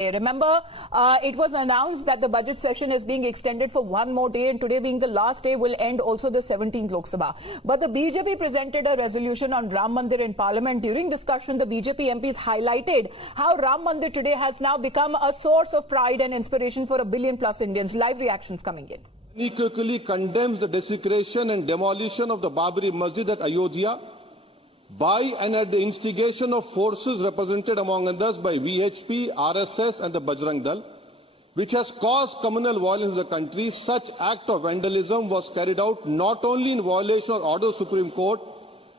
Remember, it was announced that the budget session is being extended for one more day, and today being the last day will end also the 17th Lok Sabha. But the BJP presented a resolution on Ram Mandir in Parliament. During discussion, the BJP MPs highlighted how Ram Mandir today has now become a source of pride and inspiration for 1 billion plus Indians. Live reactions coming in. Unequivocally condemns the desecration and demolition of the Babri Masjid at Ayodhya by and at the instigation of forces represented among others by VHP, RSS and the Bajrang Dal, which has caused communal violence in the country. Such act of vandalism was carried out not only in violation of order of Supreme Court,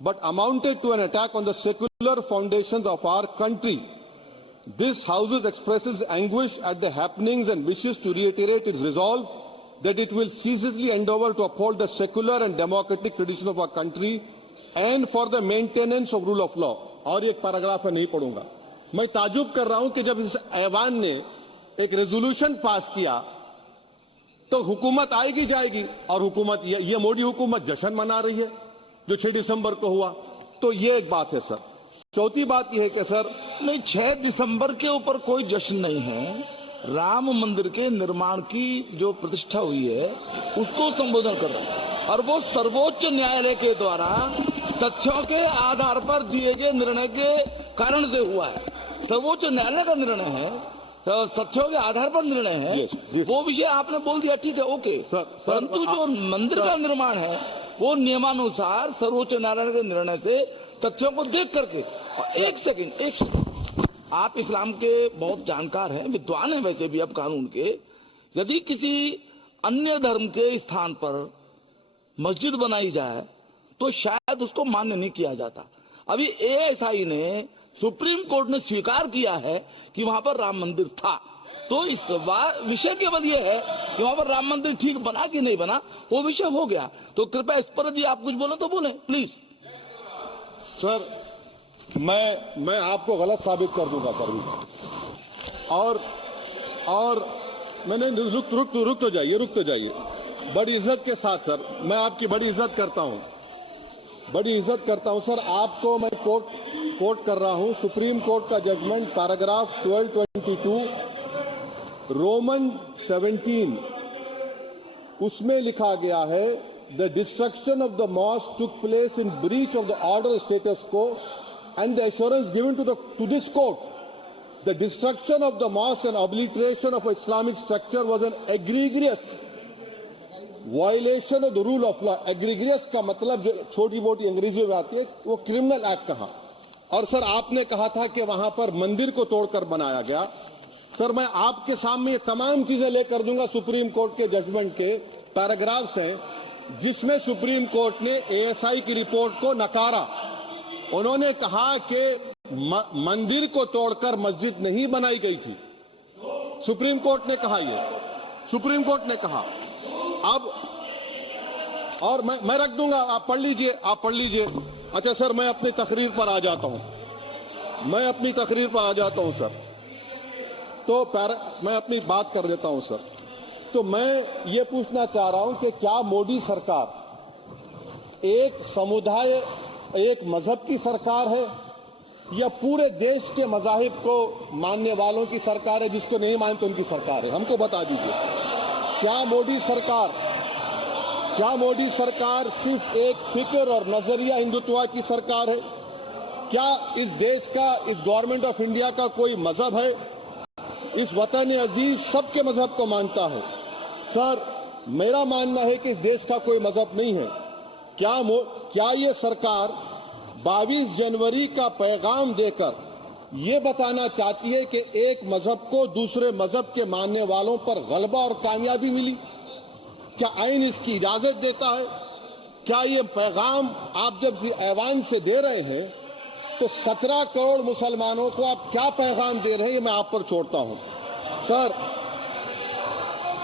but amounted to an attack on the secular foundations of our country. This House expresses anguish at the happenings and wishes to reiterate its resolve that it will ceaselessly endeavor to uphold the secular and democratic tradition of our country and for the maintenance of rule of law. और एक paragraph है, नहीं पढ़ूंगा. मैं ताजुब कर रहा हूं कि जब इस ऐवान ने एक रेजोल्यूशन पास किया तो हुकूमत आएगी जाएगी, और हुकूमत ये मोदी हुकूमत जश्न मना रही है जो 6 दिसंबर को हुआ. तो ये एक बात है सर. चौथी बात यह है कि सर नहीं, 6 दिसंबर के ऊपर कोई जश्न नहीं है. राम मंदिर के निर्माण की जो प्रतिष्ठा हुई है उसको संबोधन कर रहा है, और वो सर्वोच्च न्यायालय के द्वारा तथ्यों के आधार पर दिए गए निर्णय के कारण से हुआ है. सर्वोच्च न्यायालय का निर्णय है, तथ्यों के आधार पर निर्णय है. yes. वो विषय आपने बोल दिया, ठीक है, ओके. परंतु जो मंदिर का निर्माण है वो नियमानुसार सर्वोच्च न्यायालय के निर्णय से तथ्यों को देख करके. एक सेकंड, आप इस्लाम के बहुत जानकार हैं, विद्वान हैं वैसे भी अब कानून के. यदि किसी अन्य धर्म के स्थान पर मस्जिद बनाई जाए तो शायद उसको मान्य नहीं किया जाता. अभी एएसआई ने, सुप्रीम कोर्ट ने स्वीकार किया है कि वहां पर राम मंदिर था. तो इस विषय केवल यह है कि वहां पर राम मंदिर ठीक बना कि नहीं बना, वो विषय हो गया. तो कृपया इस पर यदि आप कुछ बोले तो बोले प्लीज. सर मैं आपको गलत साबित कर दूंगा सर. और मैंने रुक तो जाइए. बड़ी इज्जत के साथ सर, मैं आपकी बड़ी इज्जत करता हूं सर. आपको मैं कोट कर रहा हूं सुप्रीम कोर्ट का जजमेंट, पैराग्राफ 1222 रोमन 17. उसमें लिखा गया है, the destruction of the mosque took place in breach of the order status को and the assurance given to this court. The destruction of the mosque and obliteration of Islamic structure was an egregious violation of the rule of law. Egregious का मतलब जो छोटी मोटी अंग्रेजी में आती है वो क्रिमिनल एक्ट कहा. और सर आपने कहा था कि वहां पर मंदिर को तोड़कर बनाया गया. सर मैं आपके सामने तमाम चीजें लेकर दूंगा. सुप्रीम कोर्ट के जजमेंट के पैराग्राफ्स हैं जिसमें सुप्रीम कोर्ट ने एएसआई की रिपोर्ट को नकारा. उन्होंने कहा कि मंदिर को तोड़कर मस्जिद नहीं बनाई गई थी. सुप्रीम कोर्ट ने कहा अब, और मैं रख दूंगा, आप पढ़ लीजिए. अच्छा सर, मैं अपनी तकरीर पर आ जाता हूं सर. तो मैं अपनी बात कर देता हूं सर. तो मैं ये पूछना चाह रहा हूं कि क्या मोदी सरकार एक समुदाय, एक मजहब की सरकार है या पूरे देश के मजाहिब को मानने वालों की सरकार है? जिसको नहीं मानते उनकी सरकार है? हमको बता दीजिए. क्या मोदी सरकार सिर्फ एक फिक्र और नजरिया हिंदुत्व की सरकार है? क्या इस देश का, इस गवर्नमेंट ऑफ इंडिया का कोई मजहब है? इस वतन अजीज सबके मजहब को मानता है. सर मेरा मानना है कि इस देश का कोई मजहब नहीं है. क्या ये सरकार 22 जनवरी का पैगाम देकर ये बताना चाहती है कि एक मजहब को दूसरे मजहब के मानने वालों पर गलबा और कामयाबी मिली? क्या आईन इसकी इजाजत देता है? क्या ये पैगाम आप जब ऐवान से दे रहे हैं तो 17 करोड़ मुसलमानों को आप क्या पैगाम दे रहे हैं, ये मैं आप पर छोड़ता हूं. सर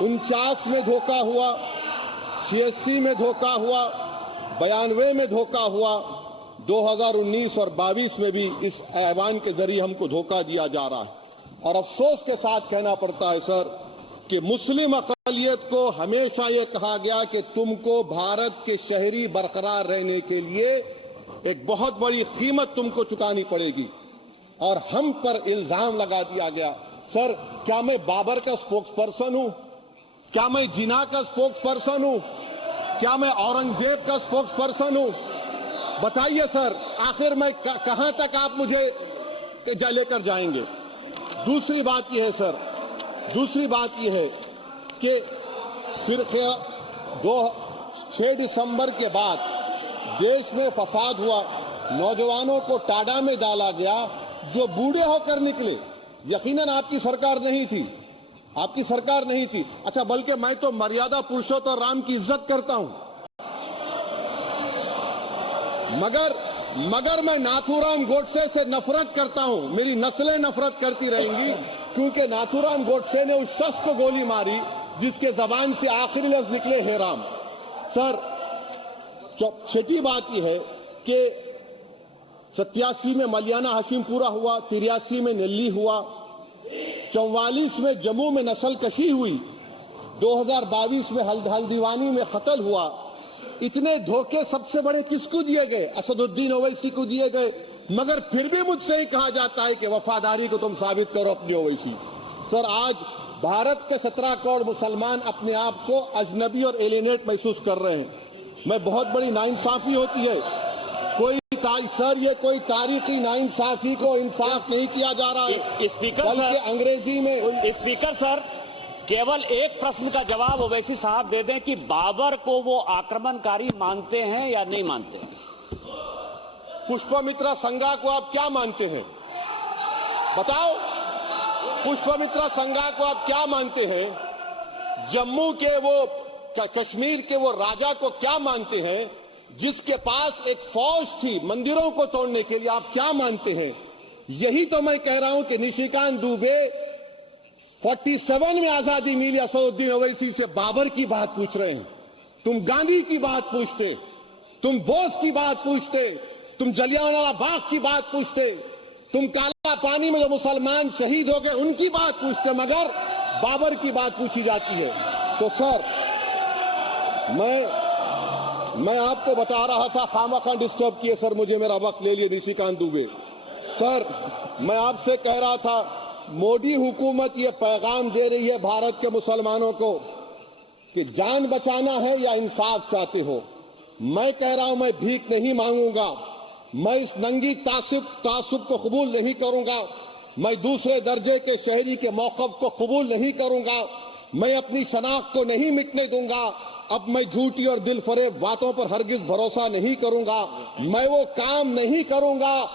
49 में धोखा हुआ, 86 में धोखा हुआ, 92 में धोखा हुआ, 2019 और 22 में भी इस ऐवान के जरिए हमको धोखा दिया जा रहा है. और अफसोस के साथ कहना पड़ता है सर कि मुस्लिम अक़लियत को हमेशा ये कहा गया कि तुमको भारत के शहरी बरकरार रहने के लिए एक बहुत बड़ी कीमत तुमको चुकानी पड़ेगी, और हम पर इल्जाम लगा दिया गया सर, क्या मैं बाबर का स्पोक्स पर्सन हूं? क्या मैं जिना का स्पोक्स पर्सन हूं? क्या मैं औरंगजेब का स्पोक्स पर्सन हूं? बताइए सर, आखिर मैं कहां तक आप मुझे लेकर जाएंगे? दूसरी बात यह है सर, दूसरी बात यह है कि फिर 6 दिसंबर के बाद देश में फसाद हुआ, नौजवानों को टाडा में डाला गया, जो बूढ़े होकर निकले। यकीनन आपकी सरकार नहीं थी, आपकी सरकार नहीं थी। अच्छा, बल्कि मैं तो मर्यादा पुरुषोत्तम राम की इज्जत करता हूं, मगर मैं नाथूराम गोडसे से नफरत करता हूं। मेरी नस्लें नफरत करती रहेंगी, क्योंकि नाथूराम गोडसे ने उस शख्स को गोली मारी जिसके जबान से आखिरी लफ्ज निकले, हे राम। सर, छठी बात यह है कि 87 में मलियाना हाशिमपुरा हुआ, 83 में नेल्ली हुआ, 44 में जम्मू में नस्ल कशी हुई, 2022 में हल्दीवानी में कत्ल हुआ। इतने धोखे सबसे बड़े किसको दिए गए? असदुद्दीन ओवैसी को दिए गए। मगर फिर भी मुझसे ही कहा जाता है कि वफादारी को तुम साबित करो अपनी ओवैसी। सर, आज भारत के 17 करोड़ मुसलमान अपने आप को अजनबी और एलिनेट महसूस कर रहे हैं। मैं बहुत बड़ी नाइंसाफी होती है, सर, ये कोई तारीखी नाइंसाफी को इंसाफ नहीं किया जा रहा है, स्पीकर बल्कि सर, अंग्रेजी में। स्पीकर सर, केवल एक प्रश्न का जवाब ओवैसी साहब दे दें कि बाबर को वो आक्रमणकारी मानते हैं या नहीं मानते हैं? पुष्पमित्रा संघा को आप क्या मानते हैं? बताओ, पुष्पमित्रा संघा को आप क्या मानते हैं? जम्मू के वो, कश्मीर के वो राजा को क्या मानते हैं, जिसके पास एक फौज थी मंदिरों को तोड़ने के लिए? आप क्या मानते हैं? यही तो मैं कह रहा हूं कि निशिकांत दुबे 47 में आजादी मिली, असदुद्दीन ओवैसी से बाबर की बात पूछ रहे हैं। तुम गांधी की बात पूछते, तुम बोस की बात पूछते, तुम जलियांवाला बाग की बात पूछते, तुम काला पानी में जो मुसलमान शहीद हो गए उनकी बात पूछते, मगर बाबर की बात पूछी जाती है। तो सर, मैं आपको बता रहा था, खामखा डिस्टर्ब किए सर, मुझे मेरा वक्त ले लिए निशिकांत दुबे। सर, मैं आपसे कह रहा था, मोदी हुकूमत ये पैगाम दे रही है भारत के मुसलमानों को कि जान बचाना है या इंसाफ चाहते हो। मैं कह रहा हूं, मैं भीख नहीं मांगूंगा, मैं इस नंगी तासुब को कबूल नहीं करूंगा, मैं दूसरे दर्जे के शहरी के मौक़िफ़ को कबूल नहीं करूंगा, मैं अपनी शनाख्त को नहीं मिटने दूंगा। अब मैं झूठी और दिल फरेब बातों पर हरगिज भरोसा नहीं करूंगा। मैं वो काम नहीं करूंगा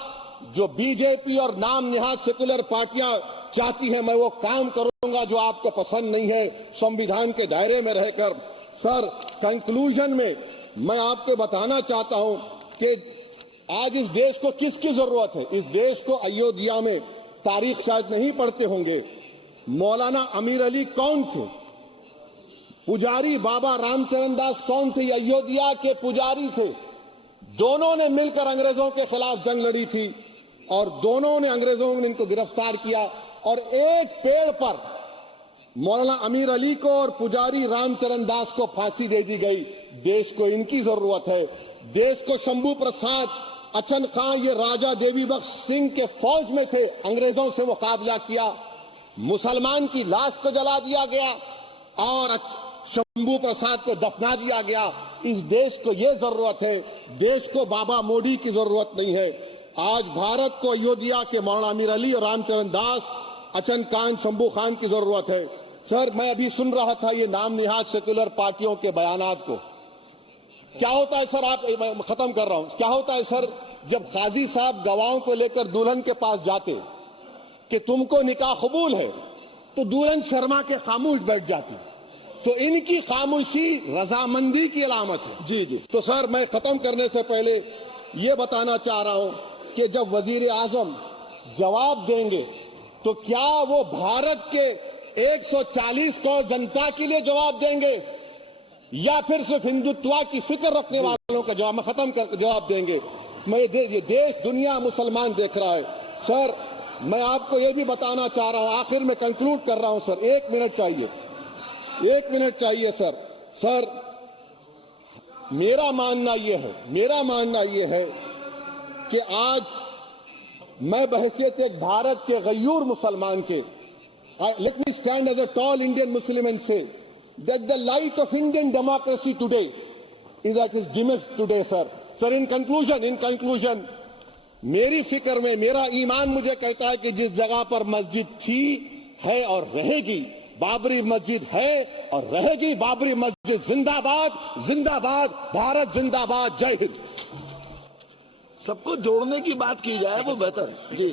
जो बीजेपी और नाम निहाद सेकुलर पार्टियां चाहती हैं। मैं वो काम करूंगा जो आपको पसंद नहीं है, संविधान के दायरे में रहकर। सर, कंक्लूजन में मैं आपको बताना चाहता हूं कि आज इस देश को किसकी जरूरत है? इस देश को अयोध्या में, तारीख शायद नहीं पढ़ते होंगे, मौलाना अमीर अली कौन थे? पुजारी बाबा रामचरण दास कौन थे? अयोध्या के पुजारी थे। दोनों ने मिलकर अंग्रेजों के खिलाफ जंग लड़ी थी और दोनों ने, अंग्रेजों ने इनको गिरफ्तार किया और एक पेड़ पर मौलाना अमीर अली को और पुजारी रामचरण दास को फांसी दे दी गई। देश को इनकी जरूरत है। देश को शंभू प्रसाद, अचन खां, ये राजा देवी बख्श सिंह के फौज में थे, अंग्रेजों से मुकाबला किया, मुसलमान की लाश को जला दिया गया और शंभू प्रसाद को दफना दिया गया। इस देश को ये जरूरत है, देश को बाबा मोदी की जरूरत नहीं है। आज भारत को अयोध्या के मौलाना अमीर अली और रामचरण दास, अचन खान, शंभू खान की जरूरत है। सर, मैं अभी सुन रहा था ये नाम निहाद सेकुलर पार्टियों के बयानात को। क्या होता है सर, आप, खत्म कर रहा हूं, क्या होता है सर, जब काजी साहब गवाहों को लेकर दुल्हन के पास जाते कि तुमको निकाह कबूल है, तो दुल्हन शर्मा के खामोश बैठ जाती। तो इनकी खामोशी रजामंदी की अलामत है। जी जी। तो सर, मैं खत्म करने से पहले ये बताना चाह रहा हूं कि जब वजीर आजम जवाब देंगे तो क्या वो भारत के 140 करोड़ जनता के लिए जवाब देंगे या फिर सिर्फ हिंदुत्व की फिक्र रखने वालों का जवाब, मैं खत्म कर जवाब देंगे? ये देश, दुनिया, मुसलमान देख रहा है। सर, मैं आपको ये भी बताना चाह रहा हूं, आखिर में कंक्लूड कर रहा हूं सर, 1 मिनट चाहिए, 1 मिनट चाहिए सर। सर, मेरा मानना यह है कि आज मैं बहैसियत एक भारत के गयूर मुसलमान के let me stand as a tall Indian Muslim and say that the light of Indian democracy today is at its dimmest today, sir. Sir, in conclusion, मेरी फिक्र में मेरा ईमान मुझे कहता है कि जिस जगह पर मस्जिद थी, है और रहेगी, बाबरी मस्जिद है और रहेगी बाबरी मस्जिद। जिंदाबाद, जिंदाबाद, भारत जिंदाबाद, जय हिंद। सबको जोड़ने की बात की जाए वो बेहतर है। जी